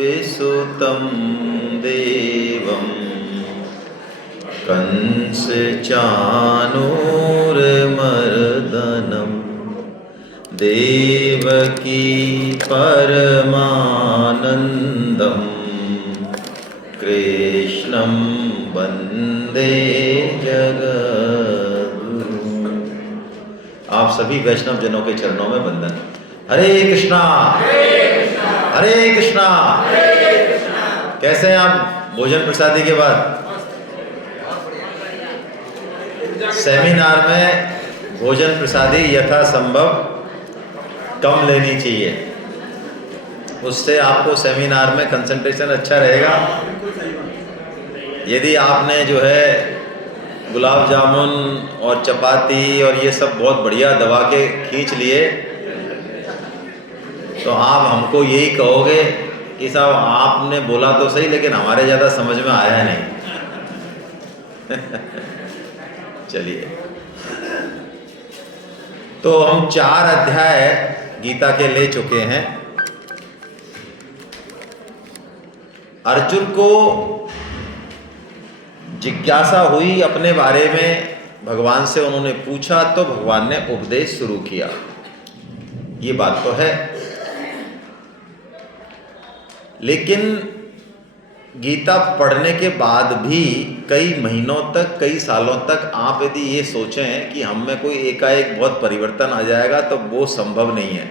विसुतं देवं कंसचाणूरमर्दनं देवकी परमानन्दं कृष्णं वन्दे जगद्गुरुं। आप सभी वैष्णव जनों के चरणों में वंदन। हरे कृष्णा हरे कृष्णा। कैसे हैं आप भोजन प्रसादी के बाद? सेमिनार में भोजन प्रसादी यथासंभव कम लेनी चाहिए, उससे आपको सेमिनार में कंसंट्रेशन अच्छा रहेगा। यदि आपने जो है गुलाब जामुन और चपाती और ये सब बहुत बढ़िया दबा के खींच लिए तो आप हमको यही कहोगे कि साहब आपने बोला तो सही लेकिन हमारे ज़्यादा समझ में आया नहीं। चलिए, तो हम 4 अध्याय गीता के ले चुके हैं। अर्जुन को जिज्ञासा हुई अपने बारे में, भगवान से उन्होंने पूछा तो भगवान ने उपदेश शुरू किया। ये बात तो है, लेकिन गीता पढ़ने के बाद भी कई महीनों तक, कई सालों तक आप यदि ये सोचें कि हम में कोई एकाएक बहुत परिवर्तन आ जाएगा तो वो संभव नहीं है।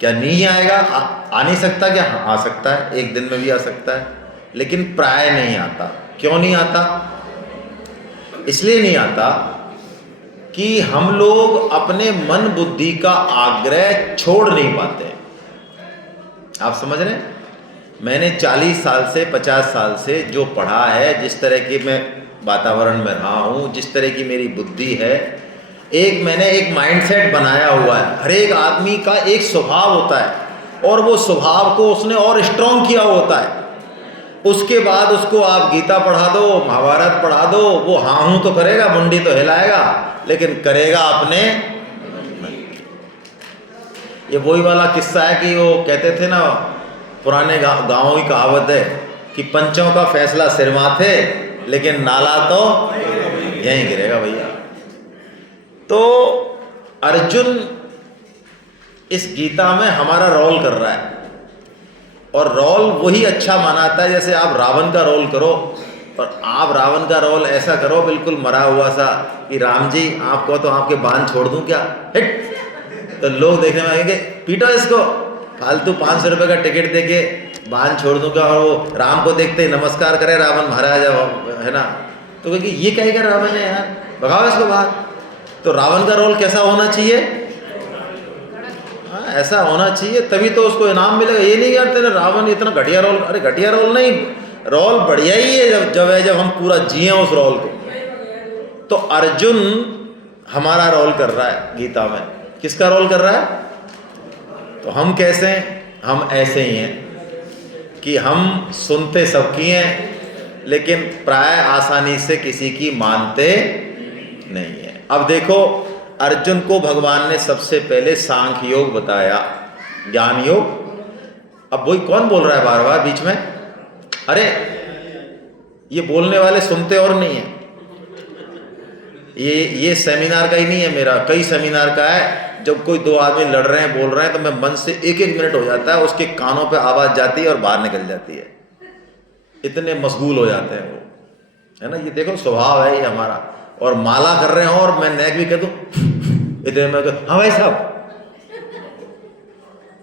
क्या नहीं आएगा? आ नहीं सकता क्या? आ सकता है, एक दिन में भी आ सकता है, लेकिन प्राय नहीं आता। क्यों नहीं आता? इसलिए नहीं आता कि हम लोग अपने मन बुद्धि का आग्रह छोड़ नहीं पाते। आप समझ रहे हैं? मैंने 40 साल से 50 साल से जो पढ़ा है, जिस तरह के मैं वातावरण में रहा हूँ, जिस तरह की मेरी बुद्धि है, मैंने एक माइंडसेट बनाया हुआ है। हर एक आदमी का एक स्वभाव होता है और वो स्वभाव को उसने और स्ट्रॉन्ग किया होता है। उसके बाद उसको आप गीता पढ़ा दो, महाभारत पढ़ा दो, वो हाँ हूँ तो करेगा, मुंडी तो हिलाएगा, लेकिन करेगा अपने। ये वही वाला किस्सा है कि वो कहते थे ना, पुराने गाँवों की कहावत है कि पंचों का फैसला सिर माथे, लेकिन नाला तो यहीं गिरेगा भैया। तो अर्जुन इस गीता में हमारा रोल कर रहा है, और रोल वही अच्छा मानाता है। जैसे आप रावण का रोल करो, और आप रावण का रोल ऐसा करो बिल्कुल मरा हुआ सा कि राम जी आपको तो आपके बांध छोड़ दूं क्या, हिट। तो लोग देखने में आएंगे, पीटो इसको, फालतू 500 रुपये का टिकट देके बांध छोड़ दूंगा। और वो राम को देखते ही नमस्कार करे, रावण महाराज है ना, तो कहेंगे ये कहेगा रावण है यार, भगाओ इसको बाहर। तो रावण का रोल कैसा होना चाहिए? हाँ, ऐसा होना चाहिए, तभी तो उसको इनाम मिलेगा। ये नहीं यार तेरे रावण इतना घटिया रोल, अरे घटिया रोल नहीं, रोल बढ़िया ही है जब हम पूरा जिए उस रोल को। तो अर्जुन हमारा रोल कर रहा है गीता में। किसका रोल कर रहा है? तो हम कैसे हैं? हम ऐसे ही हैं कि हम सुनते सबकी हैं, लेकिन प्राय आसानी से किसी की मानते नहीं है। अब देखो, अर्जुन को भगवान ने सबसे पहले सांख्य योग बताया, ज्ञान योग। अब वही कौन बोल रहा है बार बार बीच में? अरे ये बोलने वाले सुनते और नहीं है। ये सेमिनार का ही नहीं है, मेरा कई सेमिनार का है। जब कोई 2 आदमी लड़ रहे हैं, बोल रहे हैं, तो मैं मन से 1-1 मिनट हो जाता है, उसके कानों पे आवाज़ जाती है और बाहर निकल जाती है। इतने मशगूल हो जाते हैं वो, है ना। ये देखो स्वभाव है ये हमारा। और माला कर रहे हो और मैं नेक भी कह दूँ इतने में, हाँ भाई साहब,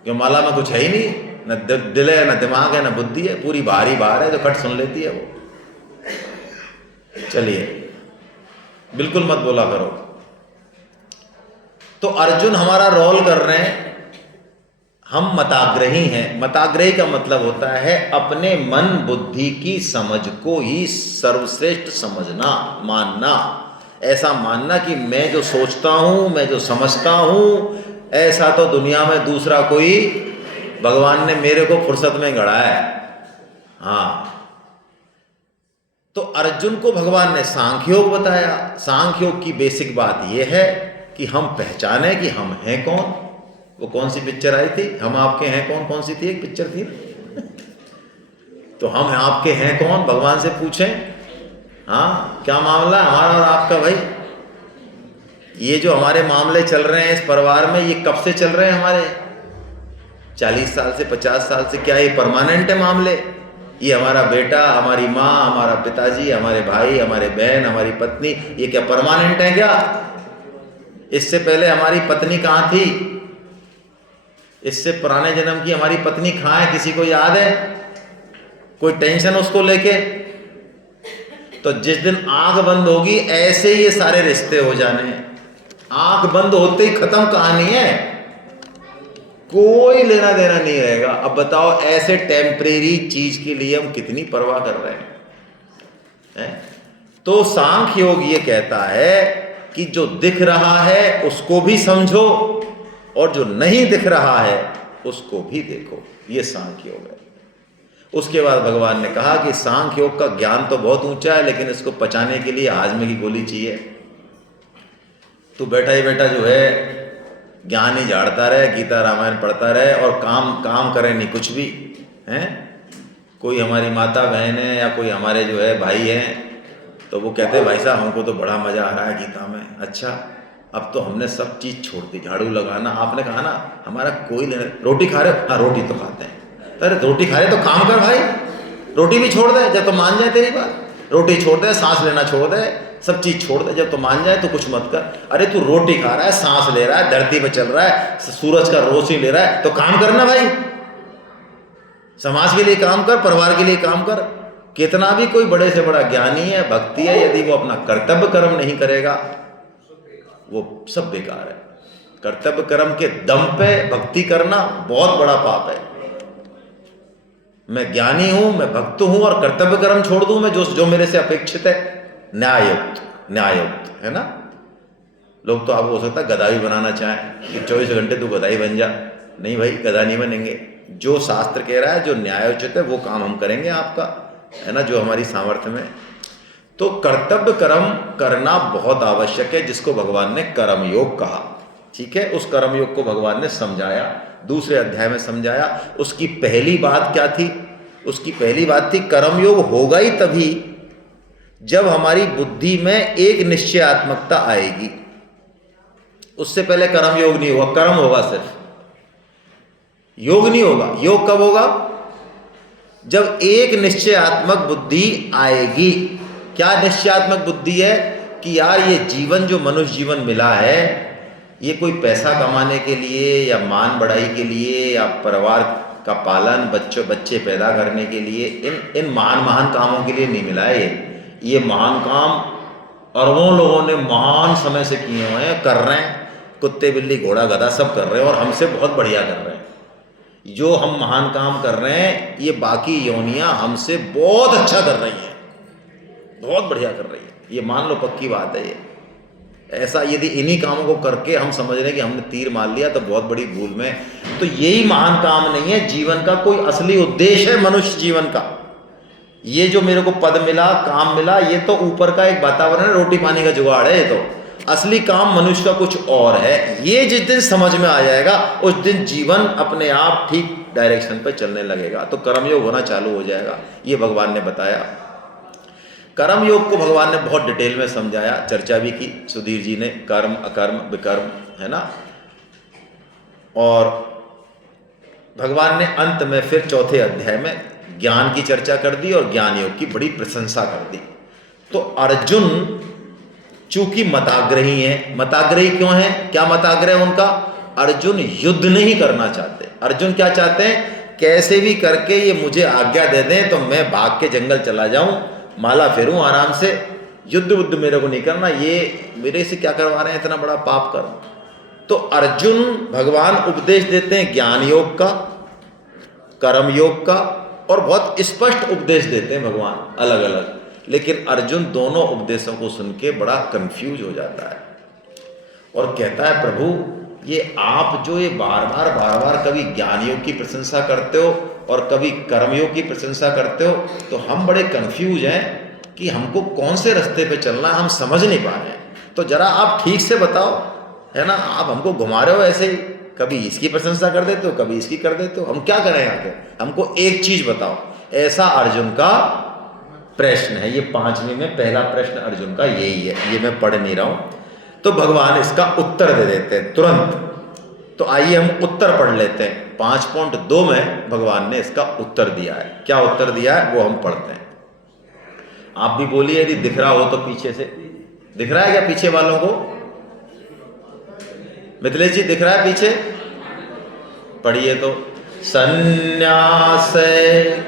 क्यों माला में कुछ है ही नहीं, न दिल है, न दिमाग है, न बुद्धि है, पूरी बाहर ही बाहर है, जो कट सुन लेती है वो। चलिए, बिल्कुल मत बोला करो। तो अर्जुन हमारा रोल कर रहे हैं, हम मताग्रही हैं। मताग्रही का मतलब होता है अपने मन बुद्धि की समझ को ही सर्वश्रेष्ठ समझना, मानना। ऐसा मानना कि मैं जो सोचता हूं, मैं जो समझता हूं, ऐसा तो दुनिया में दूसरा कोई, भगवान ने मेरे को फुर्सत में गढ़ा है। हाँ, तो अर्जुन को भगवान ने सांख्य योग बताया। सांख्य योग की बेसिक बात यह है कि हम पहचाने कि हम हैं कौन। वो कौन सी पिक्चर आई थी, हम आपके हैं कौन, कौन सी थी, एक पिक्चर थी तो हम आपके हैं कौन, भगवान से पूछें हाँ क्या मामला है हमारा और आपका भाई, ये जो हमारे मामले चल रहे हैं इस परिवार में, ये कब से चल रहे हैं हमारे, 40 साल से 50 साल से, क्या ये परमानेंट है मामले, ये हमारा बेटा, हमारी माँ, हमारा पिताजी, हमारे भाई, हमारे बहन, हमारी पत्नी, ये क्या परमानेंट है क्या, इससे पहले हमारी पत्नी कहाँ थी, इससे पुराने जन्म की हमारी पत्नी कहाँ है, किसी को याद है, कोई टेंशन उसको लेके। तो जिस दिन आंख बंद होगी ऐसे ही ये सारे रिश्ते हो जाने हैं, आंख बंद होते ही खत्म कहानी है, कोई लेना देना नहीं रहेगा। अब बताओ ऐसे टेम्परेरी चीज के लिए हम कितनी परवाह कर रहे हैं? तो सांख्य योग ये कहता है कि जो दिख रहा है उसको भी समझो और जो नहीं दिख रहा है उसको भी देखो, ये सांख्य योग है। उसके बाद भगवान ने कहा कि सांख्य योग का ज्ञान तो बहुत ऊंचा है, लेकिन इसको पचाने के लिए हाजमे की गोली चाहिए। तू बैठा ही बैठा जो है ज्ञान ही झाड़ता रहे, गीता रामायण पढ़ता रहे और काम करे नहीं कुछ भी हैं। कोई हमारी माता बहन है या कोई हमारे जो है भाई हैं तो वो कहते हैं भाई साहब हमको तो बड़ा मज़ा आ रहा है गीता में, अच्छा अब तो हमने सब चीज़ छोड़ दी, झाड़ू लगाना, आपने कहा ना हमारा कोई लेना, रोटी खा रहे हो, हाँ रोटी तो खाते हैं, अरे रोटी खा रहे तो काम कर भाई, रोटी भी छोड़ दे जब तो मान जाए तेरी बात, रोटी छोड़ दे, सांस लेना छोड़ दे, सब चीज छोड़ दे, जब तो मान जाए तो कुछ मत कर। अरे तू रोटी खा रहा है, सांस ले रहा है, धरती पे चल रहा है, सूरज का रोशनी ले रहा है, तो काम करना भाई, समाज के लिए काम कर, परिवार के लिए काम कर। कितना भी कोई बड़े से बड़ा ज्ञानी है, भक्ति है, यदि वो अपना कर्तव्य कर्म नहीं करेगा वो सब बेकार है। कर्तव्य कर्म के दम पे भक्ति करना बहुत बड़ा पाप है। मैं ज्ञानी हूं, मैं भक्त हूं और कर्तव्य कर्म छोड़ दूं मैं, जो मेरे से अपेक्षित है, न्यायुक्त है ना। लोग तो आपको हो सकता है गधा भी बनाना चाहें कि 24 घंटे तू गधा ही बन जा, नहीं भाई गधा नहीं बनेंगे। जो शास्त्र कह रहा है, जो न्यायोचित है वो काम हम करेंगे आपका, है ना, जो हमारी सामर्थ्य में। तो कर्तव्य कर्म करना बहुत आवश्यक है, जिसको भगवान ने कर्म योग कहा। ठीक है, उस कर्म योग को भगवान ने समझाया, दूसरे अध्याय में समझाया। उसकी पहली बात क्या थी? उसकी पहली बात थी कर्म योग होगा ही तभी जब हमारी बुद्धि में एक निश्चयात्मकता आएगी, उससे पहले कर्म योग नहीं होगा। कर्म होगा सिर्फ, योग नहीं होगा। योग कब होगा? जब एक निश्चयात्मक बुद्धि आएगी। क्या निश्चयात्मक बुद्धि है? कि यार ये जीवन जो मनुष्य जीवन मिला है, ये कोई पैसा कमाने के लिए या मान बढ़ाई के लिए या परिवार का पालन, बच्चे पैदा करने के लिए, इन महान कामों के लिए नहीं मिला है। ये महान काम अरबों लोगों ने महान समय से किए हुए हैं, कर रहे हैं, कुत्ते बिल्ली घोड़ा गधा सब कर रहे हैं और हमसे बहुत बढ़िया कर रहे हैं। जो हम महान काम कर रहे हैं, ये बाकी योनियां हमसे बहुत अच्छा कर रही हैं, बहुत बढ़िया कर रही है। ये मान लो पक्की बात है। ये ऐसा यदि इन्हीं कामों को करके हम समझ रहे हैं कि हमने तीर मार लिया तो बहुत बड़ी भूल में। तो यही महान काम नहीं है जीवन का, कोई असली उद्देश्य है मनुष्य जीवन का। ये जो मेरे को पद मिला, काम मिला, ये तो ऊपर का एक वातावरण है, रोटी पानी का जुगाड़ है। ये तो असली काम मनुष्य का कुछ और है। ये जिस दिन समझ में आ जाएगा उस दिन जीवन अपने आप ठीक डायरेक्शन पर चलने लगेगा, तो कर्मयोग होना चालू हो जाएगा। ये भगवान ने बताया। कर्म योग को भगवान ने बहुत डिटेल में समझाया, चर्चा भी की सुधीर जी ने, कर्म अकर्म विकर्म, है ना। और भगवान ने अंत में फिर चौथे अध्याय में ज्ञान की चर्चा कर दी और ज्ञान योग की बड़ी प्रशंसा कर दी। तो अर्जुन चूंकि मताग्रही है, मताग्रही क्यों है? क्या मताग्रह उनका? अर्जुन युद्ध नहीं करना चाहते। अर्जुन क्या चाहते हैं? कैसे भी करके ये मुझे आज्ञा दे दें तो मैं भाग के जंगल चला जाऊं, माला फेरूं आराम से, युद्ध बुद्ध मेरे को नहीं करना, ये मेरे से क्या करवा रहे हैं इतना बड़ा पाप कर्म। तो अर्जुन भगवान उपदेश देते हैं ज्ञान योग का, कर्म योग का, और बहुत स्पष्ट उपदेश देते हैं भगवान अलग अलग। लेकिन अर्जुन दोनों उपदेशों को सुन के बड़ा कंफ्यूज हो जाता है और कहता है प्रभु ये आप जो ये बार बार कभी ज्ञान योग की प्रशंसा करते हो और कभी कर्मयोग की प्रशंसा करते हो, तो हम बड़े कंफ्यूज हैं कि हमको कौन से रास्ते पे चलना है, हम समझ नहीं पा रहे हैं। तो जरा आप ठीक से बताओ, है ना। आप हमको घुमा रहे हो ऐसे ही, कभी इसकी प्रशंसा कर देते हो, कभी इसकी कर देते हो, हम क्या करें आगे? हमको एक चीज बताओ। ऐसा अर्जुन का प्रश्न है। ये 5वीं में पहला प्रश्न अर्जुन का यही है। ये मैं पढ़ नहीं रहा हूं, तो भगवान इसका उत्तर दे देते हैं तुरंत। तो आइए हम उत्तर पढ़ लेते हैं। 5.2 में भगवान ने इसका उत्तर दिया है। क्या उत्तर दिया है वो हम पढ़ते हैं। आप भी बोलिए यदि दिख रहा हो तो। पीछे से दिख रहा है क्या पीछे वालों को? मिथिलेश जी दिख रहा है पीछे? पढ़िए तो। संन्यास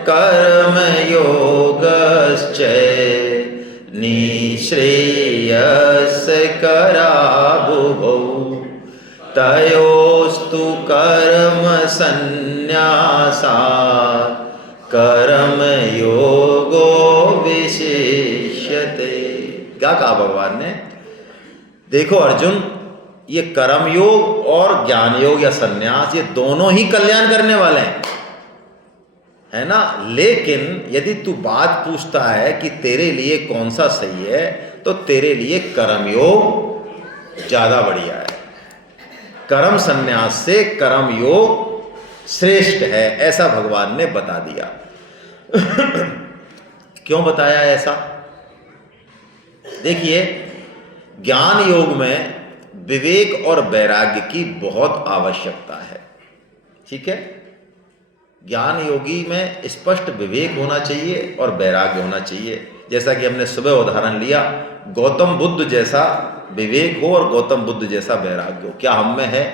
कर्म योगश्च निःश्रेयस कराबुभौ तयोस्तु कर्म संन्यासात् कर्म योगो विशिष्यते। क्या कहा भगवान ने? देखो अर्जुन, ये कर्म योग और ज्ञान योग या सन्यास, ये दोनों ही कल्याण करने वाले हैं, है ना। लेकिन यदि तू बात पूछता है कि तेरे लिए कौन सा सही है, तो तेरे लिए कर्म योग ज्यादा बढ़िया है। कर्म सन्यास से कर्म योग श्रेष्ठ है, ऐसा भगवान ने बता दिया। क्यों बताया ऐसा? देखिए, ज्ञान योग में विवेक और वैराग्य की बहुत आवश्यकता है, ठीक है। ज्ञान योगी में स्पष्ट विवेक होना चाहिए और वैराग्य होना चाहिए। जैसा कि हमने सुबह उदाहरण लिया, गौतम बुद्ध जैसा विवेक हो और गौतम बुद्ध जैसा वैराग्य हो। क्या हम में है?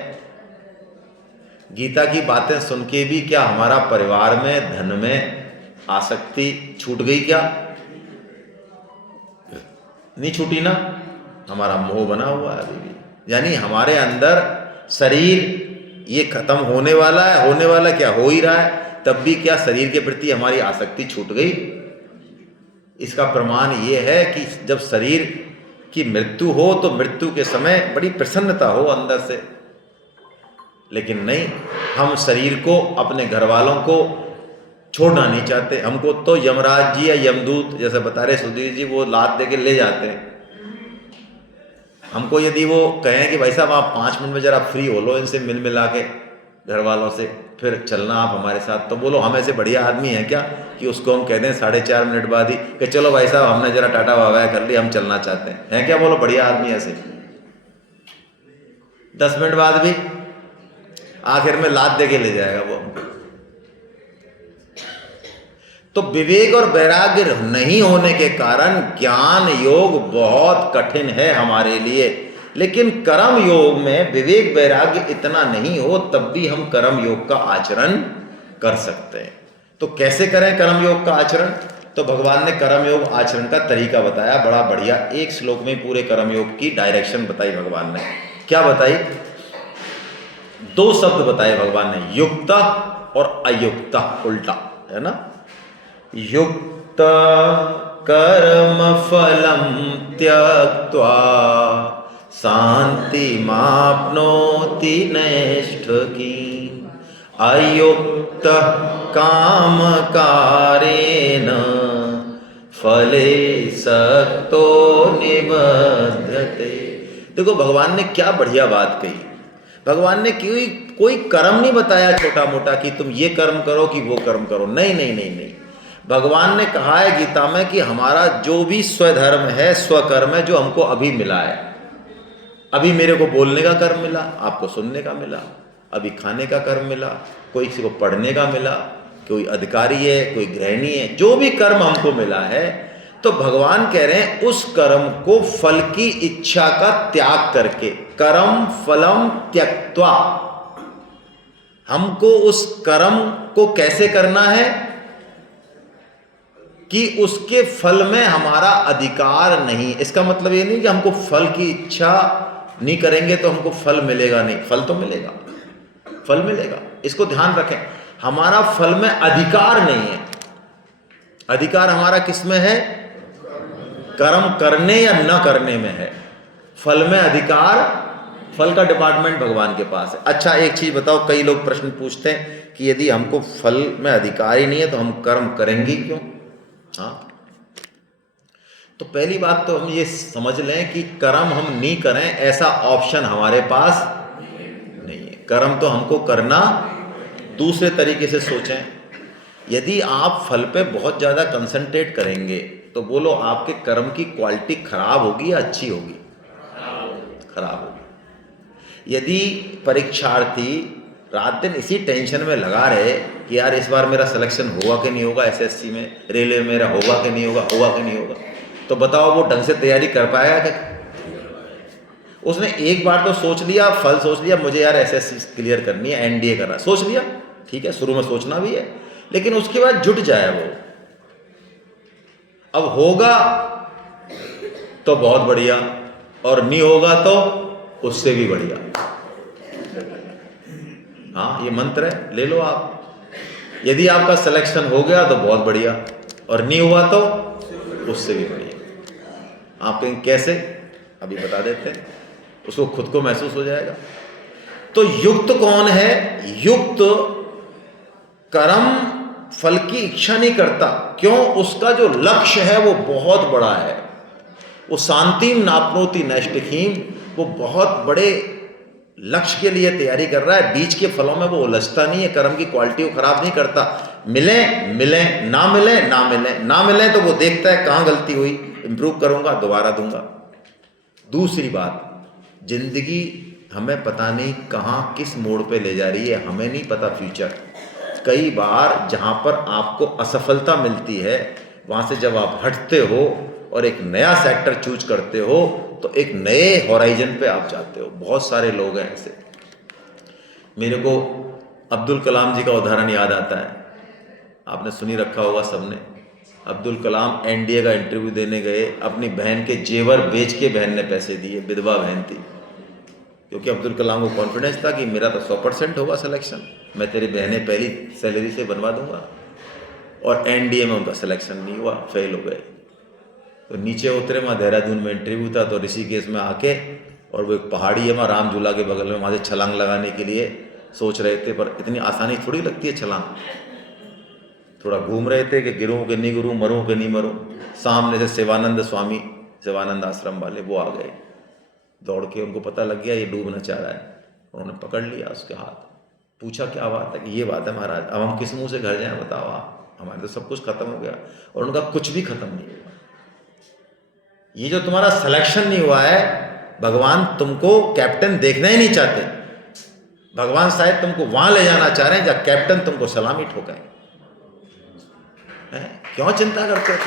गीता की बातें सुन के भी क्या हमारा परिवार में धन में आसक्ति छूट गई? क्या नहीं छूटी ना? हमारा मोह बना हुआ है अभी भी। यानी हमारे अंदर शरीर ये खत्म होने वाला है, होने वाला क्या हो ही रहा है, तब भी क्या शरीर के प्रति हमारी आसक्ति छूट गई? इसका प्रमाण ये है कि जब शरीर की मृत्यु हो तो मृत्यु के समय बड़ी प्रसन्नता हो अंदर से, लेकिन नहीं, हम शरीर को, अपने घर वालों को छोड़ना नहीं चाहते। हमको तो यमराज जी या यमदूत, जैसे बता रहे सुधीर जी, वो लात दे के ले जाते हैं। हमको यदि वो कहें कि भाई साहब आप 5 मिनट में जरा फ्री हो लो इनसे मिल मिला के घर वालों से, फिर चलना आप हमारे साथ, तो बोलो हम ऐसे बढ़िया आदमी हैं क्या कि उसको हम कह दें 4.5 मिनट बाद ही कि चलो भाई साहब हमने जरा टाटा बाय कर लिया, हम चलना चाहते हैं? हैं क्या? बोलो बढ़िया आदमी ऐसे 10 मिनट बाद भी आखिर में लात दे के ले जाएगा वो। तो विवेक और वैराग्य नहीं होने के कारण ज्ञान योग बहुत कठिन है हमारे लिए। लेकिन कर्म योग में विवेक वैराग्य इतना नहीं हो, तब भी हम कर्म योग का आचरण कर सकते हैं। तो कैसे करें कर्म योग का आचरण? तो भगवान ने कर्म योग आचरण का तरीका बताया, बड़ा बढ़िया। एक श्लोक में पूरे कर्म योग की डायरेक्शन बताई भगवान ने। क्या बताई? 2 शब्द बताए भगवान ने, युक्त और अयुक्त, उल्टा है ना। युक्त कर्म फलम त्यक्त्वा शांति माप्नोति नैष्ठकी अयुक्त काम कारेण फले सक्तो निबध्यते। देखो भगवान ने क्या बढ़िया बात कही। भगवान ने कोई कर्म नहीं बताया छोटा मोटा कि तुम ये कर्म करो कि वो कर्म करो। नहीं नहीं नहीं नहीं, भगवान ने कहा है गीता में कि हमारा जो भी स्वधर्म है, स्वकर्म है, जो हमको अभी मिला है। अभी मेरे को बोलने का कर्म मिला, आपको सुनने का मिला, अभी खाने का कर्म मिला, कोई किसी को पढ़ने का मिला, कोई अधिकारी है, कोई गृहिणी है, जो भी कर्म हमको मिला है, तो भगवान कह रहे हैं उस कर्म को फल की इच्छा का त्याग करके, कर्म फलम त्यक्त्वा, हमको उस कर्म को कैसे करना है कि उसके फल में हमारा अधिकार नहीं। इसका मतलब ये नहीं कि हमको फल की इच्छा नहीं करेंगे तो हमको फल मिलेगा, नहीं, फल तो मिलेगा, फल मिलेगा। इसको ध्यान रखें, हमारा फल में अधिकार नहीं है। अधिकार हमारा किस में है? कर्म करने या न करने में है। फल में अधिकार, फल का डिपार्टमेंट भगवान के पास है। अच्छा एक चीज बताओ, कई लोग प्रश्न पूछते हैं कि यदि हमको फल में अधिकार ही नहीं है तो हम कर्म करेंगे क्यों? हाँ, तो पहली बात तो हम ये समझ लें कि कर्म हम नहीं करें ऐसा ऑप्शन हमारे पास नहीं है। कर्म तो हमको करना, दूसरे तरीके से सोचें, यदि आप फल पे बहुत ज़्यादा कंसंट्रेट करेंगे तो बोलो आपके कर्म की क्वालिटी खराब होगी या अच्छी होगी? खराब होगी। यदि परीक्षार्थी रात दिन इसी टेंशन में लगा रहे कि यार इस बार मेरा सिलेक्शन होगा कि नहीं होगा, एसएससी में, रेलवे में मेरा होगा कि नहीं होगा कि नहीं होगा, तो बताओ वो ढंग से तैयारी कर पाएगा क्या? उसने एक बार तो सोच लिया, फल सोच लिया, मुझे यार एसएससी क्लियर करनी है, एनडीए करना, सोच लिया, ठीक है, शुरू में सोचना भी है, लेकिन उसके बाद जुट जाए वो। अब होगा तो बहुत बढ़िया, और नहीं होगा तो उससे भी बढ़िया। हाँ, ये मंत्र है, ले लो आप। यदि आपका सिलेक्शन हो गया तो बहुत बढ़िया, और नहीं हुआ तो उससे भी बढ़िया। आप कहें कैसे? अभी बता देते हैं, उसको खुद को महसूस हो जाएगा। तो युक्त कौन है? युक्त कर्म फल की इच्छा नहीं करता। क्यों? उसका जो लक्ष्य है वो बहुत बड़ा है। वो शांतिम नाप्नोति नैष्ठिकीम, वो बहुत बड़े लक्ष्य के लिए तैयारी कर रहा है। बीच के फलों में वो उलझता नहीं है, कर्म की क्वालिटी को खराब नहीं करता। मिले मिले, ना मिले ना मिले, ना मिले तो वो देखता है कहाँ गलती हुई, इंप्रूव करूंगा, दोबारा दूंगा। दूसरी बात, जिंदगी हमें पता नहीं कहाँ किस मोड़ पे ले जा रही है, हमें नहीं पता फ्यूचर। कई बार जहाँ पर आपको असफलता मिलती है, वहाँ से जब आप हटते हो और एक नया सेक्टर चूज करते हो तो एक नए हॉराइजन पे आप जाते हो। बहुत सारे लोग हैं ऐसे। मेरे को अब्दुल कलाम जी का उदाहरण याद आता है, आपने सुनी रखा होगा सबने। अब्दुल कलाम एनडीए का इंटरव्यू देने गए, अपनी बहन के जेवर बेच के बहन ने पैसे दिए, विधवा बहन थी, क्योंकि अब्दुल कलाम को कॉन्फिडेंस था कि मेरा तो 100% होगा सिलेक्शन, मैं तेरी बहनें पहली सैलरी से बनवा दूंगा। और एनडीए में उनका सिलेक्शन नहीं हुआ, फेल हो गए। तो नीचे उतरे, वहाँ देहरादून में इंटरव्यू था, तो ऋषिकेश में आके, और वो एक पहाड़ी है वहाँ राम झूला के बगल में, वहाँ से छलांग लगाने के लिए सोच रहे थे, पर इतनी आसानी थोड़ी लगती है छलांग। थोड़ा घूम रहे थे कि गिरूँ कि नहीं गिरूँ, मरूँ कि नहीं मरूँ। सामने से शिवानंद स्वामी, शिवानंद आश्रम वाले, वो आ गए दौड़ के। उनको पता लग गया ये डूबना चाह रहा है, उन्होंने पकड़ लिया उसके हाथ, पूछा क्या बात है? कि ये बात है महाराज, अब हम किस मुंह से घर जाएं बताओ आप, हमारे तो सब कुछ खत्म हो गया। और उनका कुछ भी खत्म नहीं हुआ। ये जो तुम्हारा सिलेक्शन नहीं हुआ है, भगवान तुमको कैप्टन देखना ही नहीं चाहते। भगवान शायद तुमको वहां ले जाना चाह रहे हैं जहाँ कैप्टन तुमको सलामी ठोकाए। क्यों चिंता करते हो?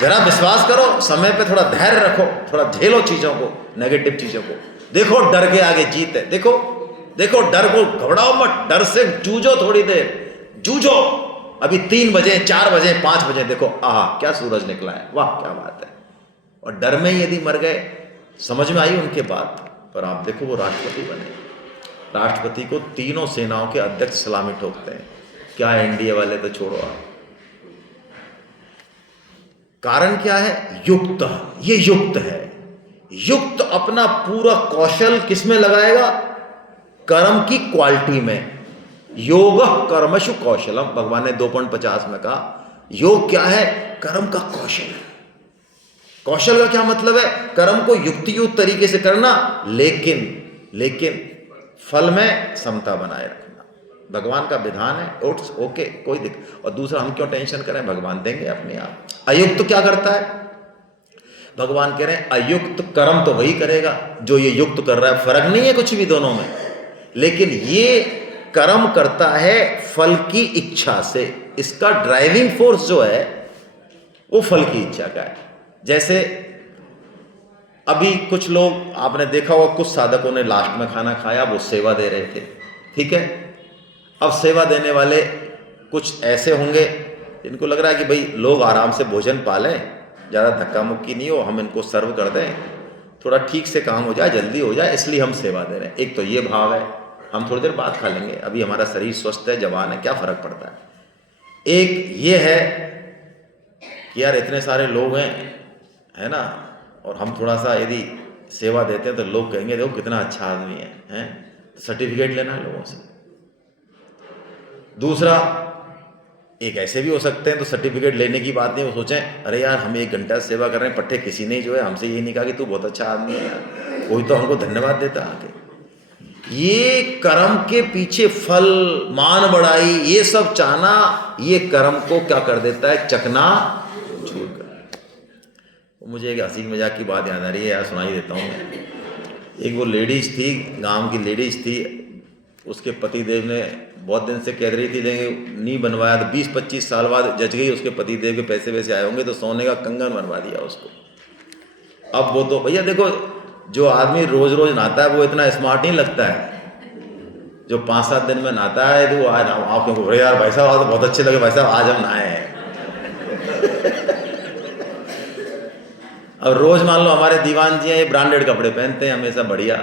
जरा विश्वास करो, समय पे थोड़ा धैर्य रखो, थोड़ा झेलो चीजों को, नेगेटिव चीजों को। देखो डर के आगे जीत है। देखो देखो, डर को घबराओ मत, डर से जूझो, थोड़ी देर जूझो। अभी 3 बजे, 4 बजे, 5 बजे, देखो आहा क्या सूरज निकला है, वाह क्या बात है। और डर में यदि मर गए, समझ में आई उनके बात। पर आप देखो वो राष्ट्रपति बने, राष्ट्रपति को तीनों सेनाओं के अध्यक्ष सलामी ठोकते हैं। क्या एनडीए वाले तो छोड़ो आप। कारण क्या है? युक्त। ये युक्त है। युक्त अपना पूरा कौशल किसमें लगाएगा? कर्म की क्वालिटी में। योग कर्मशु कौशलम, भगवान ने 2.50 में कहा। योग क्या है? कर्म का कौशल। कौशल का क्या मतलब है? कर्म को युक्तियुक्त तरीके से करना, लेकिन फल में समता बनाए रखना। भगवान का विधान है, ओट्स ओके, कोई दिक्कत। और दूसरा, हम क्यों टेंशन करें, भगवान देंगे अपने आप। अयुक्त क्या करता है? भगवान कह रहे हैं अयुक्त कर्म तो वही करेगा जो ये युक्त कर रहा है। फर्क नहीं है कुछ भी दोनों में, लेकिन ये कर्म करता है फल की इच्छा से। इसका ड्राइविंग फोर्स जो है वो फल की इच्छा का है। जैसे अभी कुछ लोग, आपने देखा होगा, कुछ साधकों ने लास्ट में खाना खाया, वो सेवा दे रहे थे, ठीक है। अब सेवा देने वाले कुछ ऐसे होंगे जिनको लग रहा है कि भाई लोग आराम से भोजन पा लें, ज़्यादा धक्का मुक्की नहीं हो, हम इनको सर्व कर दें, थोड़ा ठीक से काम हो जाए, जल्दी हो जाए, इसलिए हम सेवा दे रहे हैं। एक तो ये भाव है, हम थोड़ी देर बाद खा लेंगे, अभी हमारा शरीर स्वस्थ है, जवान है, क्या फ़र्क पड़ता है। एक ये है कि यार इतने सारे लोग हैं, है ना, और हम थोड़ा सा यदि सेवा देते हैं तो लोग कहेंगे देखो कितना अच्छा आदमी है, हैं? सर्टिफिकेट लेना है लोगों से। दूसरा, एक ऐसे भी हो सकते हैं, तो सर्टिफिकेट लेने की बात नहीं, वो सोचें अरे यार हम 1 घंटा सेवा कर रहे हैं, पट्टे किसी ने जो है हमसे ये नहीं कहा कि तू बहुत अच्छा आदमी है यार, कोई तो हमको धन्यवाद देता आके। ये कर्म के पीछे फल, मान बढ़ाई, ये सब चाहना, ये कर्म को क्या कर देता है, चकना चूर कर। मुझे एक हंसी मजाक की बात याद आ रही है यार, सुनाई देता हूँ मैं। एक वो लेडीज थी, गांव की लेडीज थी, उसके पतिदेव ने बहुत दिन से कह रही थी लेकिन नहीं बनवाया, तो 20-25 साल बाद जच गई, उसके पतिदेव के पैसे वैसे आए होंगे तो सोने का कंगन बनवा दिया उसको। अब वो तो भैया देखो, जो आदमी रोज रोज नहाता है वो इतना स्मार्ट नहीं लगता है, जो 5-7 दिन में नहाता है तो वो आज आप क्यों, यार भाई साहब आज तो बहुत अच्छे लगे भाई साहब, आज हम नहाए हैं। अब रोज मान लो हमारे दीवान जी हैं, ये ब्रांडेड कपड़े पहनते हैं हमेशा बढ़िया,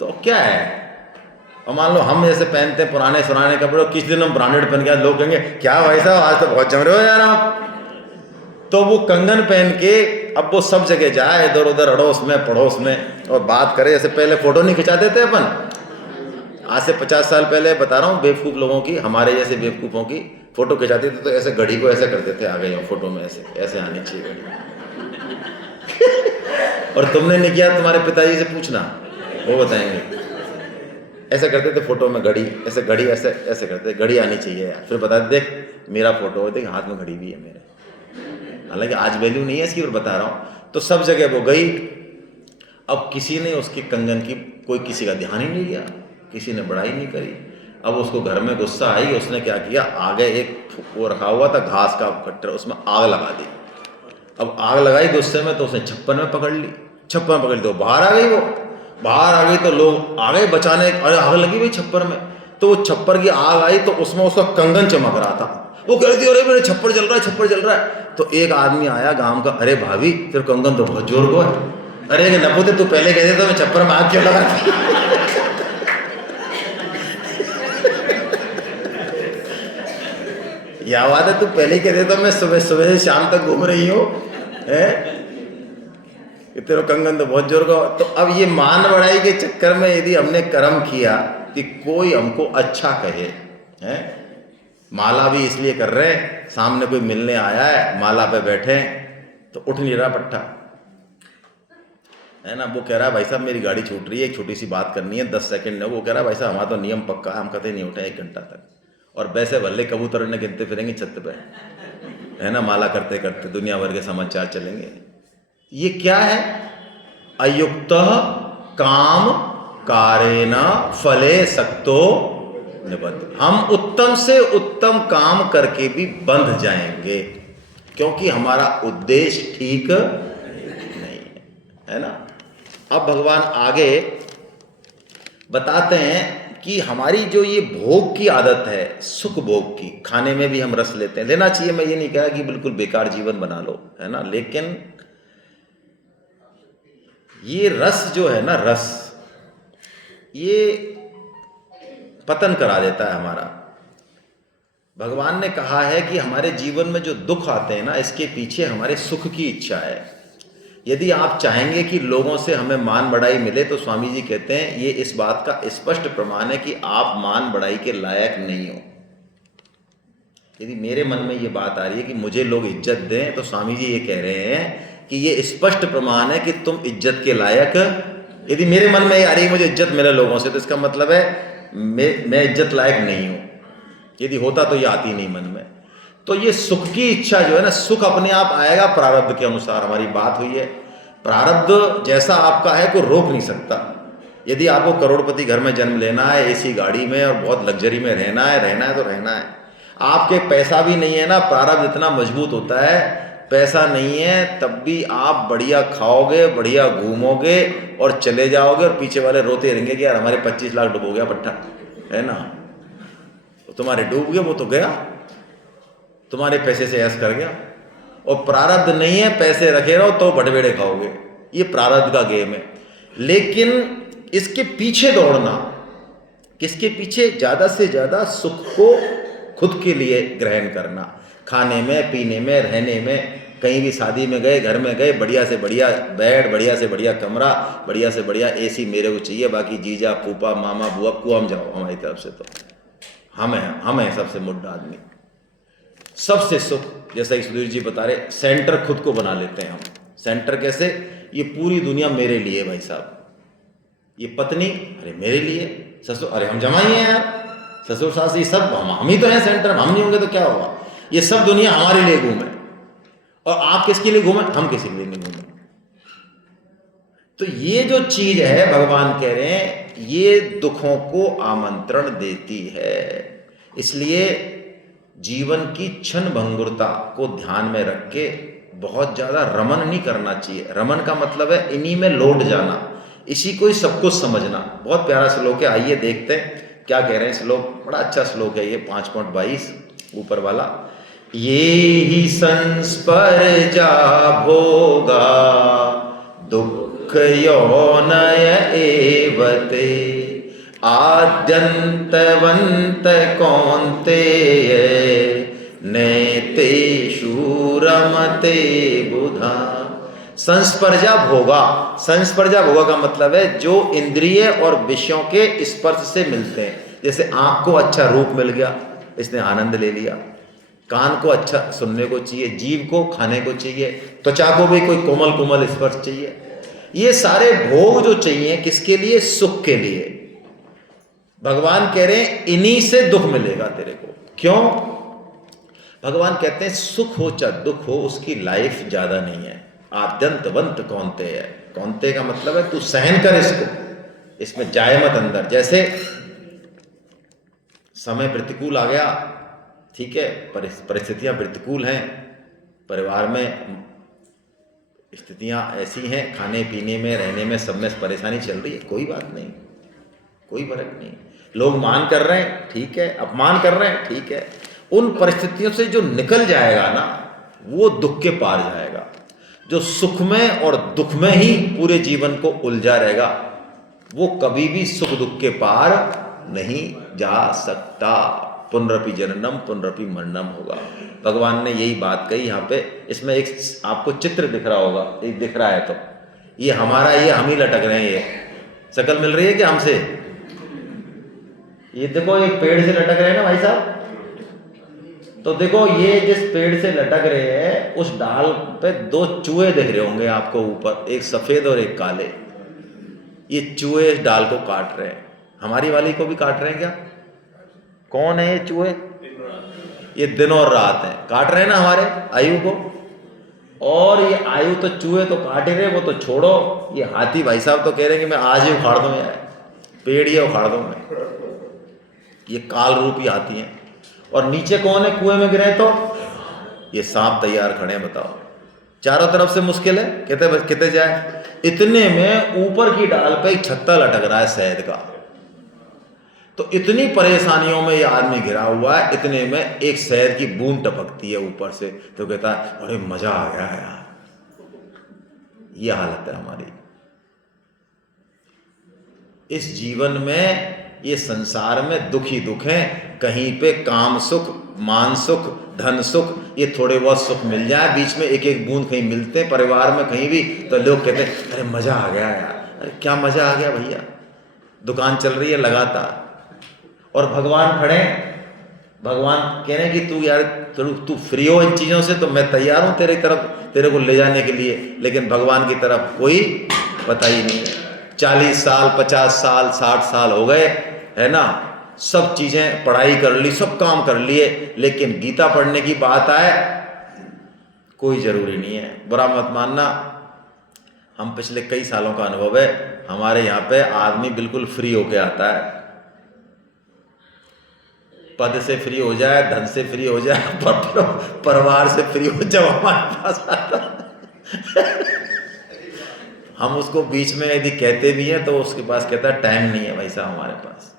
तो क्या है। और मान लो हम जैसे पहनते हैं पुराने सुराने कपड़े, किस दिन हम ब्रांडेड पहन के, लोग कहेंगे क्या भाई साहब आज तो बहुत जम रहे हो यार आप। तो वो कंगन पहन के अब वो सब जगह जाए, इधर उधर अड़ोस में पड़ोस में, और बात करे। जैसे पहले फोटो नहीं खिंचाते थे अपन, आज से 50 साल पहले बता रहा हूँ, बेवकूफ़ लोगों की, हमारे जैसे बेवकूफ़ों की फोटो खिंचाते थे तो ऐसे घड़ी को ऐसे करते थे, आ गए फोटो में ऐसे ऐसे आनी चाहिए घड़ी। और तुमने नहीं किया, तुम्हारे पिताजी से पूछना, वो बताएंगे। ऐसे करते थे फोटो में घड़ी, ऐसे घड़ी ऐसे ऐसे करते, घड़ी आनी चाहिए यार। फिर बताते देख मेरा फोटो, देख हाथ में घड़ी भी है मेरे, हालांकि आज वैल्यू नहीं है इसकी, और बता रहा हूँ। तो सब जगह वो गई। अब किसी ने उसकी कंगन की कोई किसी का ध्यान ही नहीं दिया, किसी ने बड़ाई नहीं करी। अब उसको घर में गुस्सा आई, उसने क्या किया, आगे एक वो रखा हुआ था घास का कट्टर, उसमें आग लगा दी। अब आग लगाई गुस्से में, तो उसने छप्पर में पकड़ ली, छप्पर में पकड़ ली तो बाहर आ गई। वो बाहर आ गई तो लोग आ गए बचाने, अरे आग लगी भाई छप्पर में। तो वो छप्पर की आग आई तो उसमें उसका कंगन चमक रहा था। वो कह रही थी अरे मेरे छप्पर जल रहा है, छप्पर जल रहा है। तो एक आदमी आया गांव का, अरे भाभी फिर कंगन तो बहुत जोर को है। अरे नपुते तू पहले कह दे तो मैं छप्पर में आग क्यों लगाती। या बात है, तू पहले कह दे तो मैं सुबह सुबह से शाम तक घूम रही हूँ, तेरा कंगन तो बहुत जोर का। तो अब ये मान बढ़ाई के चक्कर में यदि हमने कर्म किया कि कोई हमको अच्छा कहे, हैं, माला भी इसलिए कर रहे हैं, सामने कोई मिलने आया है, माला पे बैठे तो उठ नहीं रहा पट्टा, है ना। वो कह रहा है भाई साहब मेरी गाड़ी छूट रही है, एक छोटी सी बात करनी है, 10 सेकंड है। वो कह रहा है भाई साहब हमारा तो नियम पक्का है, हम कतई नहीं उठे 1 घंटा तक। और वैसे भले कबूतर ने गिनते फिरेंगे छत पे, है ना, माला करते करते दुनिया भर के समाचार चलेंगे। ये क्या है, अयुक्त काम कारेण फले सक्तो निबद्ध। हम उत्तम से उत्तम काम करके भी बंध जाएंगे, क्योंकि हमारा उद्देश्य ठीक नहीं है ना। अब भगवान आगे बताते हैं कि हमारी जो ये भोग की आदत है, सुख भोग की, खाने में भी हम रस लेते हैं, लेना चाहिए, मैं ये नहीं कह रहा कि बिल्कुल बेकार जीवन बना लो, है ना, लेकिन ये रस जो है ना, रस ये पतन करा देता है हमारा। भगवान ने कहा है कि हमारे जीवन में जो दुख आते हैं ना, इसके पीछे हमारे सुख की इच्छा है। यदि आप चाहेंगे कि लोगों से हमें मान बढ़ाई मिले, तो स्वामी जी कहते हैं ये इस बात का स्पष्ट प्रमाण है कि आप मान बढ़ाई के लायक नहीं हो। यदि मेरे मन में ये बात आ रही है कि मुझे लोग इज्जत दें, तो स्वामी जी ये कह रहे हैं कि ये स्पष्ट प्रमाण है कि तुम इज्जत के लायक। यदि मेरे मन में ये आ रही है मुझे इज्जत मिले लोगों से, तो इसका मतलब है मैं इज्जत लायक नहीं हूँ। यदि होता तो ये आती नहीं मन में। तो ये सुख की इच्छा जो है ना, सुख अपने आप आएगा प्रारब्ध के अनुसार। हमारी बात हुई है, प्रारब्ध जैसा आपका है कोई रोक नहीं सकता। यदि आपको करोड़पति घर में जन्म लेना है, एसी गाड़ी में और बहुत लग्जरी में रहना है तो रहना है। आपके पैसा भी नहीं है ना, प्रारब्ध इतना मजबूत होता है, पैसा नहीं है तब भी आप बढ़िया खाओगे, बढ़िया घूमोगे और चले जाओगे, और पीछे वाले रोते रहेंगे कि यार हमारे 25 लाख डूब हो गया पट्टा, है ना। तुम्हारे डूब गए, वो तो गया, तुम्हारे पैसे से ऐश कर गया। और प्रारब्ध नहीं है, पैसे रखे रहो तो बटवेड़े खाओगे, ये प्रारब्ध का गेम है। लेकिन इसके पीछे दौड़ना, किसके पीछे, ज्यादा से ज्यादा सुख को खुद के लिए ग्रहण करना, खाने में, पीने में, रहने में, कहीं भी शादी में गए, घर में गए, बढ़िया से बढ़िया बेड, बढ़िया से बढ़िया कमरा, बढ़िया से बढ़िया एसी मेरे को चाहिए, बाकी जीजा फूफा मामा बुआ कुआम जाओ हमारी तरफ से। तो हम हैं सबसे मुड्ढा आदमी, सबसे सुख। जैसा कि सुधीर जी बता रहे, सेंटर खुद को बना लेते हैं हम। सेंटर कैसे, ये पूरी दुनिया मेरे लिए भाई साहब, ये पत्नी अरे मेरे लिए, ससुर, अरे हम जमाई हैं यार, ससुर सास ये सब हम ही तो हैं सेंटर में, हम नहीं होंगे तो क्या होगा। ये सब दुनिया हमारे लिए घूमे, और आप किसके लिए घूमे, हम किसी के लिए नहीं घूमे। तो ये जो चीज है भगवान कह रहे हैं ये दुखों को आमंत्रण देती है। इसलिए जीवन की क्षण भंगुरता को ध्यान में रख के बहुत ज्यादा रमन नहीं करना चाहिए। रमन का मतलब है इन्हीं में लौट जाना, इसी को ही सब कुछ समझना। बहुत प्यारा श्लोक है, आइए देखते हैं क्या कह रहे हैं श्लोक। बड़ा अच्छा श्लोक है ये 5.22 ऊपर वाला। ये ही संस्पर्जा भोगा दुख यौनय एवते आद्यन्तवन्त कौन्तेय नैतेषु रमते बुधा। संस्पर्जा भोगा, संस्पर्जा भोगा का मतलब है जो इंद्रिय और विषयों के स्पर्श से मिलते हैं। जैसे आंख को अच्छा रूप मिल गया, इसने आनंद ले लिया, कान को अच्छा सुनने को चाहिए, जीभ को खाने को चाहिए, त्वचा को भी कोई कोमल कोमल स्पर्श चाहिए। ये सारे भोग जो चाहिए किसके लिए, सुख के लिए। भगवान कह रहे हैं इन्हीं से दुख मिलेगा तेरे को। क्यों? भगवान कहते हैं सुख हो चाहे दुख हो उसकी लाइफ ज्यादा नहीं है। आद्यंतवंत कौन्तेय है, कौन्तेय का मतलब है तू सहन कर इसको, इसमें जाए मत अंदर। जैसे समय प्रतिकूल आ गया, ठीक है, परिस्थितियां प्रतिकूल हैं, परिवार में स्थितियां ऐसी हैं, खाने पीने में रहने में सब में परेशानी चल रही है, कोई बात नहीं, कोई फर्क नहीं। लोग मान कर रहे हैं, ठीक है, अपमान कर रहे हैं, ठीक है। उन परिस्थितियों से जो निकल जाएगा ना वो दुख के पार जाएगा। जो सुख में और दुख में ही पूरे जीवन को उलझा रहेगा वो कभी भी सुख दुख के पार नहीं जा सकता। पुनरपि जननम पुनरपि मरणम होगा। भगवान ने यही बात कही यहाँ पे। इसमें एक आपको चित्र दिख रहा होगा, एक दिख रहा है तो ये हमारा, ये हम ही लटक रहे हैं। ये शकल मिल रही है क्या हमसे? ये देखो एक पेड़ से लटक रहे हैं ना भाई साहब, तो देखो ये जिस पेड़ से लटक रहे हैं उस डाल पे दो चूहे दिख रहे होंगे आपको ऊपर, एक सफेद और एक काले। ये चूहे इस डाल को काट रहे हैं, हमारी वाली को भी काट रहे हैं क्या? कौन है ये चूहे? ये दिन और रात है, काट रहे हैं ना हमारे आयु को। और ये आयु तो चूहे तो काट ही रहे, वो तो छोड़ो, ये हाथी भाई साहब तो कह रहे हैं कि मैं आज ही उखाड़ दूं यार, पेड़ ये उखाड़ दूं मैं। ये काल रूपी हाथी हैं। और नीचे कौन है कुएं में गिरे? तो ये सांप तैयार खड़े हैं। बताओ, चारों तरफ से मुश्किल है, कितने जाए। इतने में ऊपर की डाल पे एक छत्ता लटक रहा है शहद का। तो इतनी परेशानियों में ये आदमी घिरा हुआ है, इतने में एक शहद की बूंद टपकती है ऊपर से, तो कहता है अरे मजा आ गया यार। ये हालत है हमारी इस जीवन में। ये संसार में दुख ही दुख है। कहीं पे काम सुख, मान सुख, धन सुख, ये थोड़े बहुत सुख मिल जाए, बीच में एक एक बूंद कहीं मिलते हैं परिवार में कहीं भी, तो लोग कहते हैं अरे मजा आ गया यार। अरे क्या मजा आ गया भैया? दुकान चल रही है लगातार और भगवान खड़े, भगवान कह रहे हैं कि तू यार तू फ्री हो इन चीज़ों से तो मैं तैयार हूँ तेरी तरफ, तेरे को ले जाने के लिए। लेकिन भगवान की तरफ कोई पता ही नहीं। 40 साल 50 साल 60 साल हो गए है ना, सब चीज़ें पढ़ाई कर ली, सब काम कर लिए, लेकिन गीता पढ़ने की बात आए कोई ज़रूरी नहीं है। बुरा मत मानना, हम पिछले कई सालों का अनुभव है, हमारे यहाँ पे आदमी बिल्कुल फ्री होके आता है। पद से फ्री हो जाए, धन से फ्री हो जाए, परिवार से फ्री हो जाए, हमारे पास आता हम उसको बीच में यदि कहते भी हैं तो उसके पास कहता है टाइम नहीं है भाई साहब हमारे पास।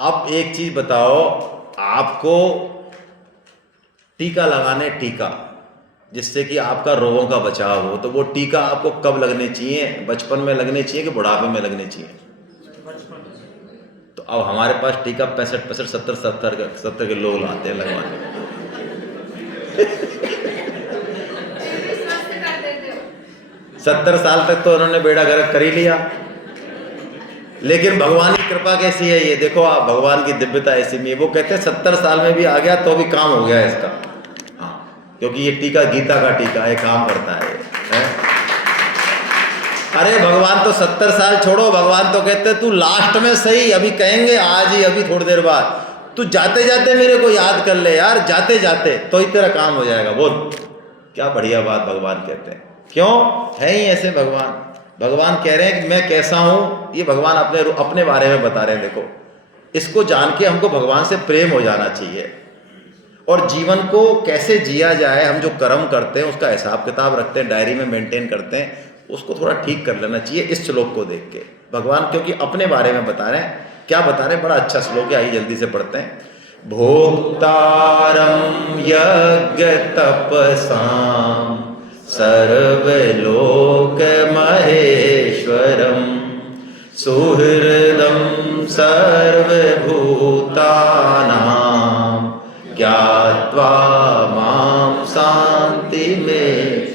अब एक चीज बताओ, आपको टीका लगाने, टीका जिससे कि आपका रोगों का बचाव हो, तो वो टीका आपको कब लगने चाहिए? बचपन में लगने चाहिए कि बुढ़ापे में लगने चाहिए? तो अब हमारे पास टीका 65 70 के लोग लाते हैं लगवाने। 70 साल तक तो उन्होंने बेड़ा गर्क कर ही लिया। लेकिन भगवान की कृपा कैसी है, ये देखो आप, भगवान की दिव्यता ऐसी में, वो कहते हैं 70 साल में भी आ गया तो भी काम हो गया इसका। हाँ, क्योंकि ये टीका गीता का टीका है, काम करता है। अरे भगवान तो 70 साल छोड़ो, भगवान तो कहते तू लास्ट में सही, अभी कहेंगे आज ही, अभी थोड़ी देर बाद, तू जाते जाते मेरे को याद कर ले यार, जाते जाते तो ही तेरा काम हो जाएगा। बोल, क्या बढ़िया बात भगवान कहते हैं। क्यों है ही ऐसे भगवान। भगवान कह रहे हैं कि मैं कैसा हूं, ये भगवान अपने बारे में बता रहे हैं। देखो, इसको जान के हमको भगवान से प्रेम हो जाना चाहिए, और जीवन को कैसे जिया जाए, हम जो कर्म करते हैं उसका हिसाब किताब रखते हैं, डायरी में मेंटेन करते हैं, उसको थोड़ा ठीक कर लेना चाहिए इस श्लोक को देख के। भगवान क्योंकि अपने बारे में बता रहे हैं। क्या बता रहे हैं, बड़ा अच्छा श्लोक है, आइए जल्दी से पढ़ते हैं। भोक्तारं यज्ञ तपसां सर्वलोक महेश्वरम सुहृदं सर्वभूतानां ज्ञात्वा मां शांति में।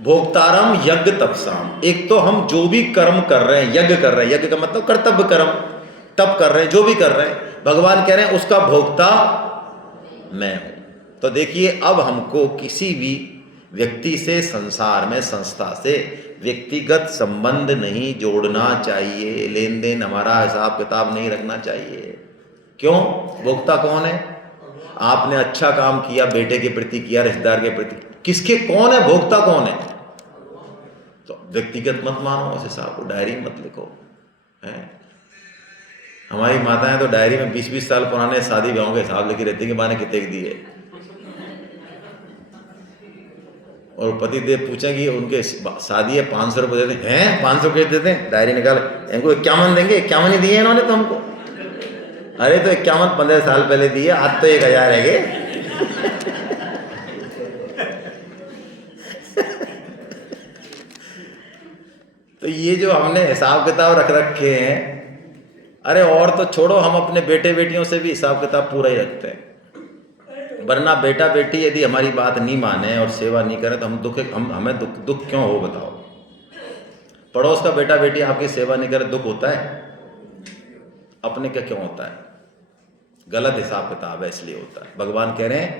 भोक्तारम यज्ञ तपसाम, एक तो हम जो भी कर्म कर रहे हैं, यज्ञ कर रहे हैं, यज्ञ का मतलब कर्तव्य कर्म, तप कर रहे हैं, जो भी कर रहे हैं, भगवान कह रहे हैं उसका भोक्ता मैं हूं। तो देखिए, अब हमको किसी भी व्यक्ति से, संसार में संस्था से व्यक्तिगत संबंध नहीं जोड़ना चाहिए, लेन देन हमारा हिसाब किताब नहीं रखना चाहिए। क्यों? भोक्ता कौन है? आपने अच्छा काम किया, बेटे के प्रति किया, रिश्तेदार के प्रति, किसके, कौन है भोक्ता, कौन है? तो व्यक्तिगत मत मानो उस हिसाब को, डायरी मत लिखो है। हमारी माताएं तो डायरी में 20-20 साल पुराने शादी ब्याहों के हिसाब लिखी रहती कि माने कितने दिए, और पति देव पूछेंगे उनके शादी है 500 रुपये देते हैं, 500 के देते हैं, डायरी निकाल, इनको 51 देंगे, 51 ही दिए इन्होंने तो हमको। अरे तो 51 15 साल पहले दिए, आज तो 1000 है गे। तो ये जो हमने हिसाब किताब रख रखे हैं, अरे और तो छोड़ो, हम अपने बेटे बेटियों से भी हिसाब किताब पूरा ही रखते हैं। वरना बेटा बेटी यदि हमारी बात नहीं माने और सेवा नहीं करें तो हमें दुख क्यों हो, बताओ। पड़ोस का बेटा बेटी आपकी सेवा नहीं करे, दुख होता है? अपने क्या क्यों होता है? गलत हिसाब किताब है, इसलिए होता है। भगवान कह रहे हैं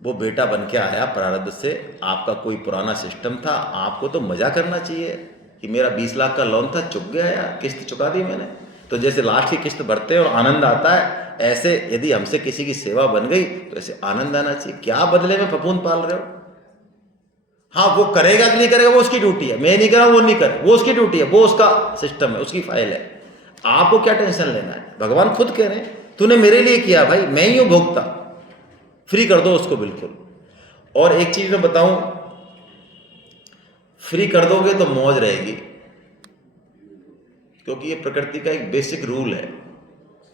वो बेटा बन के आया प्रारब्ध से, आपका कोई पुराना सिस्टम था, आपको तो मजा करना चाहिए कि मेरा 20 लाख का लोन था, चुक गया यार, किस्त चुका दी मैंने। तो जैसे लास्ट की किस्त भरते हैं और आनंद आता है, ऐसे यदि हमसे किसी की सेवा बन गई तो ऐसे आनंद आना चाहिए। क्या बदले में फफूंद पाल रहे हो? हाँ, वो करेगा कि नहीं करेगा वो उसकी ड्यूटी है, मैं नहीं कर रहा हूं, वो नहीं करे, वो उसकी ड्यूटी है, वो उसका सिस्टम है, उसकी फाइल है। आपको क्या टेंशन लेना है? भगवान खुद कह रहे हैं तूने मेरे लिए किया भाई, मैं ही हूं भोक्ता, फ्री कर दो उसको बिल्कुल। और एक चीज मैं बताऊं, फ्री कर दोगे तो मौज रहेगी, क्योंकि ये प्रकृति का एक बेसिक रूल है।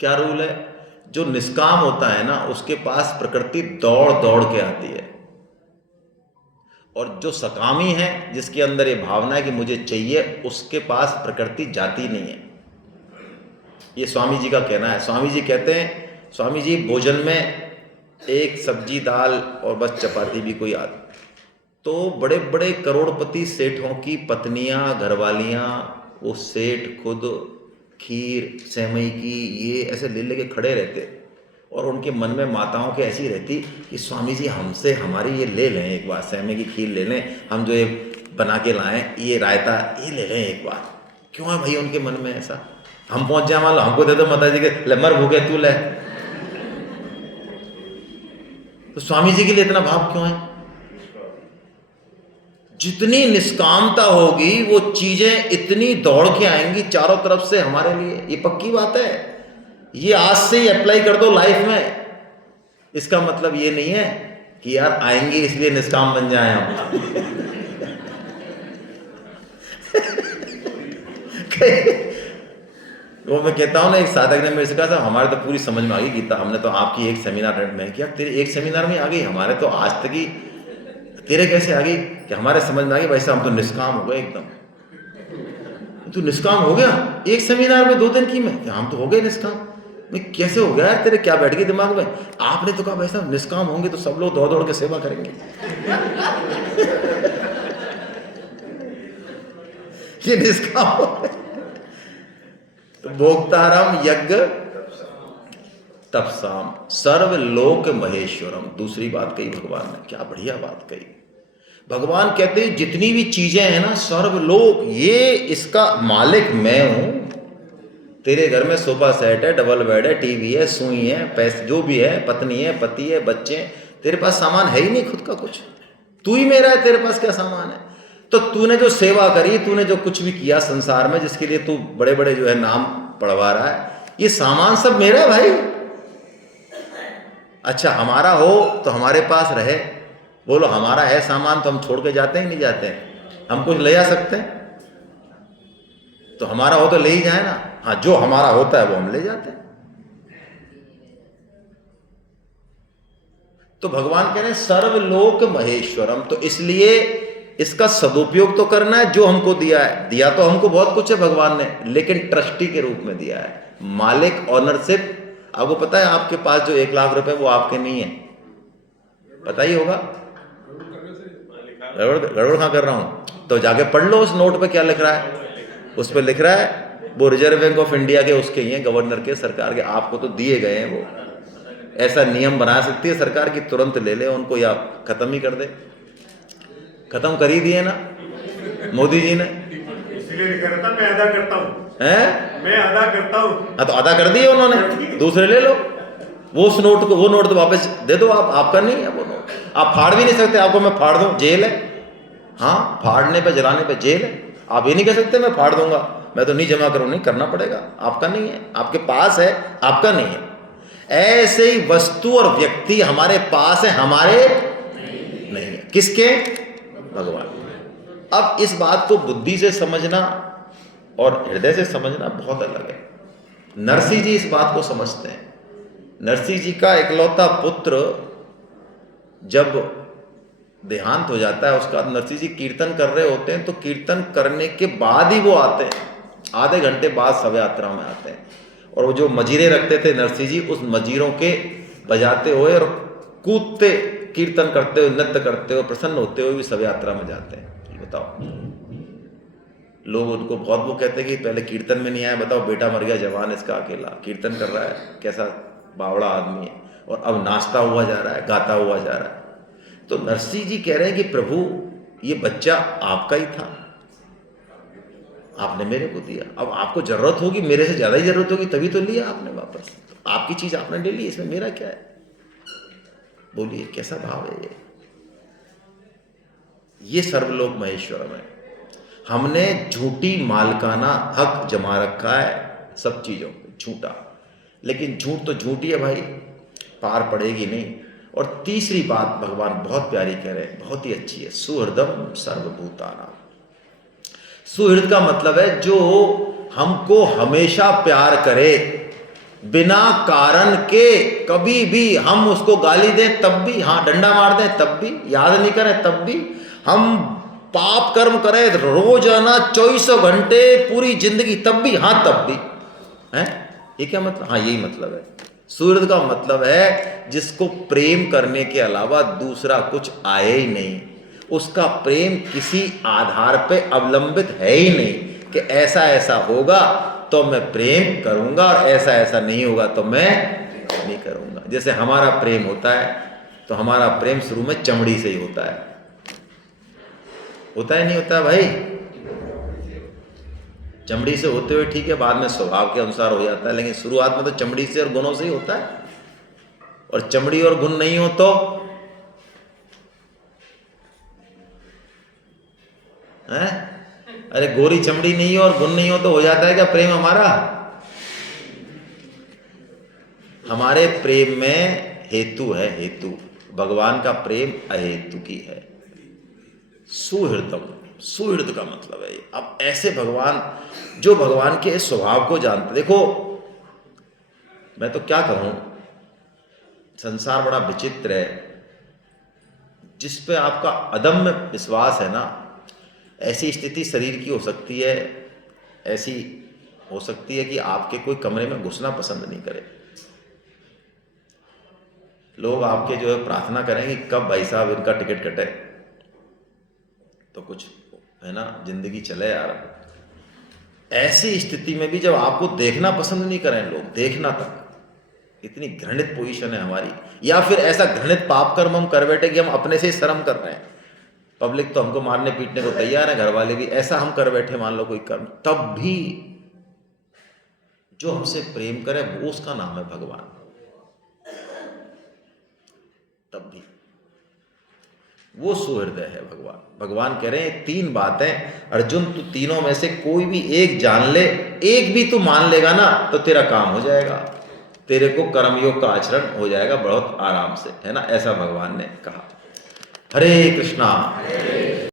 क्या रूल है? जो निष्काम होता है ना, उसके पास प्रकृति दौड़ दौड़ के आती है, और जो सकामी है, जिसके अंदर ये भावना है कि मुझे चाहिए, उसके पास प्रकृति जाती नहीं है। ये स्वामी जी का कहना है। स्वामी जी कहते हैं, स्वामी जी भोजन में एक सब्जी दाल और बस चपाती भी कोई आती, तो बड़े बड़े करोड़पति सेठों की पत्नियां, घरवालियां, वो सेठ खुद खीर सेवई की ये ऐसे ले लेके खड़े रहते, और उनके मन में माताओं के ऐसी रहती कि स्वामी जी हमसे हमारी ये ले लें एक बार, सेवई की खीर ले लें, हम जो ये बना के लाएं, ये रायता ये ले लें एक बार। क्यों है भाई उनके मन में ऐसा? हम पहुंच जाए, मान लो हमको दे दो माता जी के, ले मर भूखे तू ले। तो स्वामी जी के लिए इतना भाव क्यों है? जितनी निष्कामता होगी वो चीजें इतनी दौड़ के आएंगी चारों तरफ से हमारे लिए, ये पक्की बात है। ये आज से ही अप्लाई कर दो लाइफ में। इसका मतलब ये नहीं है कि यार आएंगे इसलिए निष्काम बन जाए हम। वो मैं कहता हूँ ना, एक साधक ने मेरे से कहा था हमारे तो पूरी समझ में आ गई गीता, हमने तो आपकी एक सेमिनार में किया, तेरे एक सेमिनार में आ गई, हमारे तो आज तक ही, तेरे कैसे आ गई? कि हमारे समझ में आ गई वैसे हम तो निष्काम हो गए एकदम। तू निष्काम हो गया एक सेमिनार में 2 दिन की में? हम तो हो गए निष्काम। मैं कैसे हो गया यार, तेरे क्या बैठ गई दिमाग में? आपने तो कहा वैसा निष्काम होंगे तो सब लोग दौड़ दौड़ के सेवा करेंगे। ये निष्काम हो। तो भोक्तारम यज्ञ तपसाम सर्वलोक महेश्वरम, दूसरी बात कही भगवान ने, क्या बढ़िया बात कही। भगवान कहते हैं जितनी भी चीजें हैं ना, सर्वलोक, ये इसका मालिक मैं हूं। तेरे घर में सोफा सेट है, डबल बेड है, टीवी है, सुई है, पैसे जो भी है, पत्नी है, पति है, बच्चे हैं, तेरे पास सामान है ही नहीं खुद का कुछ, तू ही मेरा है, तेरे पास क्या सामान है? तो तूने जो सेवा करी, तूने जो कुछ भी किया संसार में, जिसके लिए तू बड़े बड़े जो है नाम पढ़वा रहा है, ये सामान सब मेरा है भाई। अच्छा हमारा हो तो हमारे पास रहे, बोलो हमारा है सामान तो हम छोड़ के जाते ही नहीं जाते हैं, हम कुछ ले जा सकते हैं? तो हमारा हो तो ले ही जाए ना। हाँ, जो हमारा होता है वो हम ले जाते हैं। तो भगवान कह रहे हैं सर्वलोक महेश्वरम, तो इसलिए इसका सदुपयोग तो करना है जो हमको दिया है। दिया तो हमको बहुत कुछ है भगवान ने, लेकिन ट्रस्टी के रूप में दिया है, मालिक, ऑनरशिप। आपको पता है आपके पास जो 1,00,000 रुपए वो आपके नहीं है, पता ही होगा। गड़बड़ कहाँ कर रहा हूं? तो जाके पढ़ लो उस नोट पे क्या लिख रहा है। उस पर लिख रहा है वो रिजर्व बैंक ऑफ इंडिया के उसके ही हैं, गवर्नर के, सरकार के, आपको तो दिए गए हैं। वो ऐसा नियम बना सकती है सरकार की, तुरंत ले ले उनको या खत्म ही कर दे। खत्म कर ही दिए ना मोदी जी ने, इसलिए नहीं करता, मैं अदा करता हूँ। हैं? मैं अदा करता हूँ। हाँ तो अदा कर दिए उन्होंने, दूसरे ले लो। वो उस नोट को, वो नोट तो वापस दे दो आप, आपका नहीं है वो नोट, आप फाड़ भी नहीं सकते। आपको मैं फाड़ दूं, जेल है। हाँ, फाड़ने पे, जलाने पे जेल है। आप ये नहीं कह सकते मैं फाड़ दूंगा, मैं तो नहीं जमा करूँ, नहीं करना पड़ेगा। आपका नहीं है, आपके पास है, आपका नहीं है। ऐसे ही वस्तु और व्यक्ति हमारे पास है, हमारे नहीं है। किसके? भगवान। अब इस बात को बुद्धि से समझना और हृदय से समझना बहुत अलग है। नरसिंह जी इस बात को समझते हैं। नरसिंह जी का इकलौता पुत्र जब देहांत हो जाता है, उसका नरसिंह जी कीर्तन कर रहे होते हैं, तो कीर्तन करने के बाद ही वो आते हैं, आधे घंटे बाद शव यात्रा में आते हैं। और वो जो मजीरे रखते थे नरसिंह जी, उस मजीरों के बजाते हुए और कूदते, कीर्तन करते हुए, नृत्य करते हुए, प्रसन्न होते हुए भी शव यात्रा में जाते हैं। बताओ, लोग उनको बहुत वो कहते हैं कि पहले कीर्तन में नहीं आया, बताओ बेटा मर गया जवान इसका, अकेला कीर्तन कर रहा है, कैसा बावड़ा आदमी है, और अब नाचता हुआ जा रहा है, गाता हुआ जा रहा है। तो नरसिंह जी कह रहे हैं कि प्रभु ये बच्चा आपका ही था, आपने मेरे को दिया, अब आपको जरूरत होगी, मेरे से ज्यादा ही जरूरत होगी, तभी तो लिया आपने वापस, तो आपकी चीज आपने ले ली, इसमें मेरा क्या है? बोलिए कैसा भाव है ये सर्वलोक महेश्वरम है। हमने झूठी मालकाना हक जमा रखा है सब चीजों पे, झूठा। लेकिन झूठ तो झूठी है भाई, पार पड़ेगी नहीं। और तीसरी बात भगवान बहुत प्यारी कह रहे हैं, बहुत ही अच्छी है, सुहृदम सर्वभूतानां। सुहृद का मतलब है जो हमको हमेशा प्यार करे, बिना कारण के। कभी भी हम उसको गाली दें तब भी, हाँ डंडा मार दें तब भी, याद नहीं करें तब भी, हम पाप कर्म करें रोजाना 24 घंटे पूरी जिंदगी तब भी, हाँ तब भी है। ये क्या मतलब? हाँ यही मतलब है। सुहृद का मतलब है जिसको प्रेम करने के अलावा दूसरा कुछ आए ही नहीं, उसका प्रेम किसी आधार पे अवलंबित है ही नहीं कि ऐसा ऐसा होगा तो मैं प्रेम करूंगा और ऐसा ऐसा नहीं होगा तो मैं नहीं करूंगा। जैसे हमारा प्रेम होता है तो हमारा प्रेम शुरू में चमड़ी से ही होता है नहीं होता भाई? चमड़ी से होते हुए ठीक है, बाद में स्वभाव के अनुसार हो जाता है, लेकिन शुरुआत में तो चमड़ी से और गुणों से ही होता है। और चमड़ी और गुण नहीं हो तो है? अरे गोरी चमड़ी नहीं हो और गुण नहीं हो तो हो जाता है क्या प्रेम हमारा? हमारे प्रेम में हेतु है, हेतु। भगवान का प्रेम अहेतु की है। सुहृदम, सुहृद का मतलब है। अब ऐसे भगवान जो भगवान के स्वभाव को जानते, देखो मैं तो क्या कहूं, संसार बड़ा विचित्र है। जिस पे आपका अदम्य विश्वास है ना, ऐसी स्थिति शरीर की हो सकती है, ऐसी हो सकती है कि आपके कोई कमरे में घुसना पसंद नहीं करे। लोग आपके जो है प्रार्थना करें कि कब भाई साहब इनका टिकट कटे तो कुछ है ना, जिंदगी चले यार। ऐसी स्थिति में भी जब आपको देखना पसंद नहीं करें लोग, देखना तक, इतनी घृणित पोजीशन है हमारी। या फिर ऐसा घृणित पाप कर्म हम कर बैठे कि हम अपने से ही शर्म कर रहे हैं। पब्लिक तो हमको मारने पीटने को तैयार है, घर वाले भी, ऐसा हम कर बैठे मान लो कोई कर्म, तब भी जो हमसे प्रेम करे वो उसका नाम है भगवान। तब भी वो सुहृदय है भगवान। भगवान कह रहे हैं तीन बातें अर्जुन, तू तीनों में से कोई भी एक जान ले, एक भी तू मान लेगा ना तो तेरा काम हो जाएगा, तेरे को कर्मयोग का आचरण हो जाएगा बहुत आराम से, है ना, ऐसा भगवान ने कहा। हरे कृष्णा।